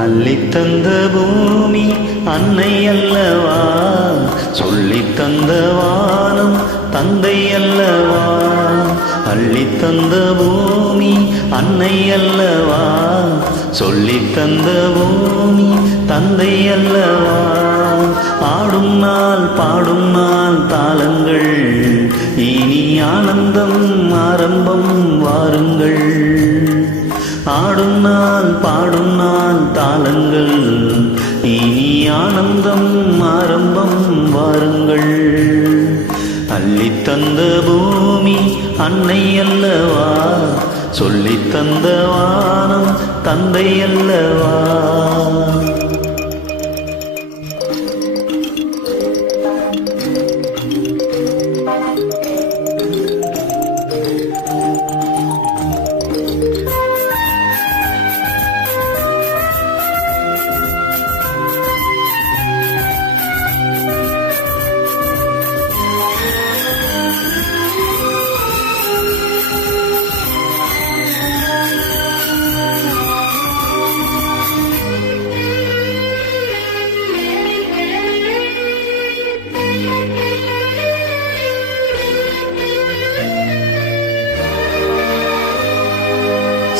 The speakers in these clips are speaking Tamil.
அள்ளித்தந்த பூமி அன்னை அல்லவா, சொல்லித்தந்த வானம் தந்தை அல்லவா. அள்ளித்தந்த பூமி அன்னை அல்லவா, சொல்லித்தந்த பூமி தந்தை அல்லவா. ஆடும் நாள் பாடும் நாள் தாளங்கள், இனி ஆனந்தம் ஆரம்பம் வாருங்கள். ஆடும் நாள் பாடும் நாள் தாளங்கள், இனி ஆனந்தம் ஆரம்பம் வாருங்கள். அள்ளித்தந்த பூமி அன்னை அல்லவா, சொல்லித்தந்த வானம் தந்தை அல்லவா.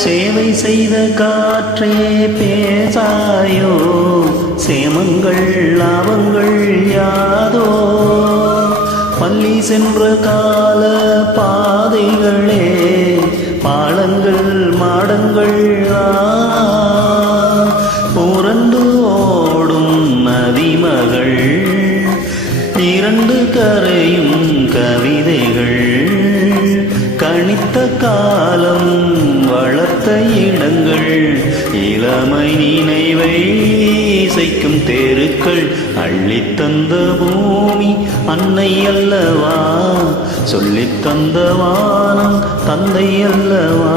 சேவை செய்த காற்றே பேசாயோ, சேமங்கள் லாபங்கள் யாதோ. பள்ளி சென்ற கால பாதைகளே, பாலங்கள் மாடங்கள் புரண்டு ஓடும் நதிமகள், இரண்டு கரையும் கவிதைகள். கணித்த காலம் வளர்த்த இடங்கள், இளமை நினைவை இசைக்கும் தெருக்கள். அள்ளித்தந்த பூமி அன்னை அல்லவா, சொல்லித்தந்த வானம் தந்தை அல்லவா.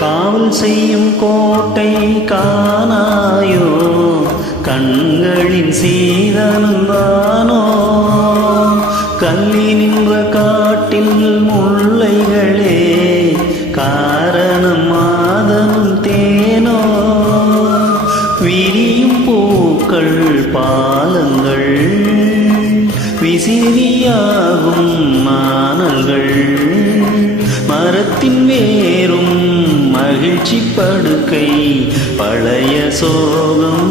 காவல் செய்யும் கோட்டை காணாயோ, கண்களின் சீதனந்தானோ. கல்லி நின்ற காட்டில் முல்லைகளே, காரணம் மாதனும் தேனோ. விரியும் பூக்கள் பாலங்கள், விசிறியாகும் மானல்கள். மரத்தின் வேரும் மகிழ்ச்சி படுக்கை, பழைய சோகம்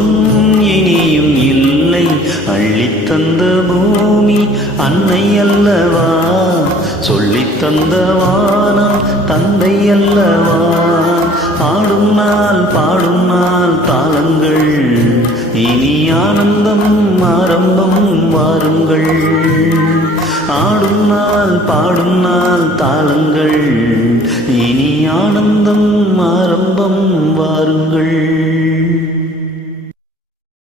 இனியும் இல்லை. அள்ளித்தந்த பூமி அன்னை அல்லவா, சொல்லித்தந்த வானம் தந்தை அல்லவா. ஆடும் நாள் பாடும் நாள் தாளங்கள், இனி ஆனந்தம் ஆரம்பம் வாருங்கள். ஆடும் நாள் பாடும் நாள் தாளங்கள்,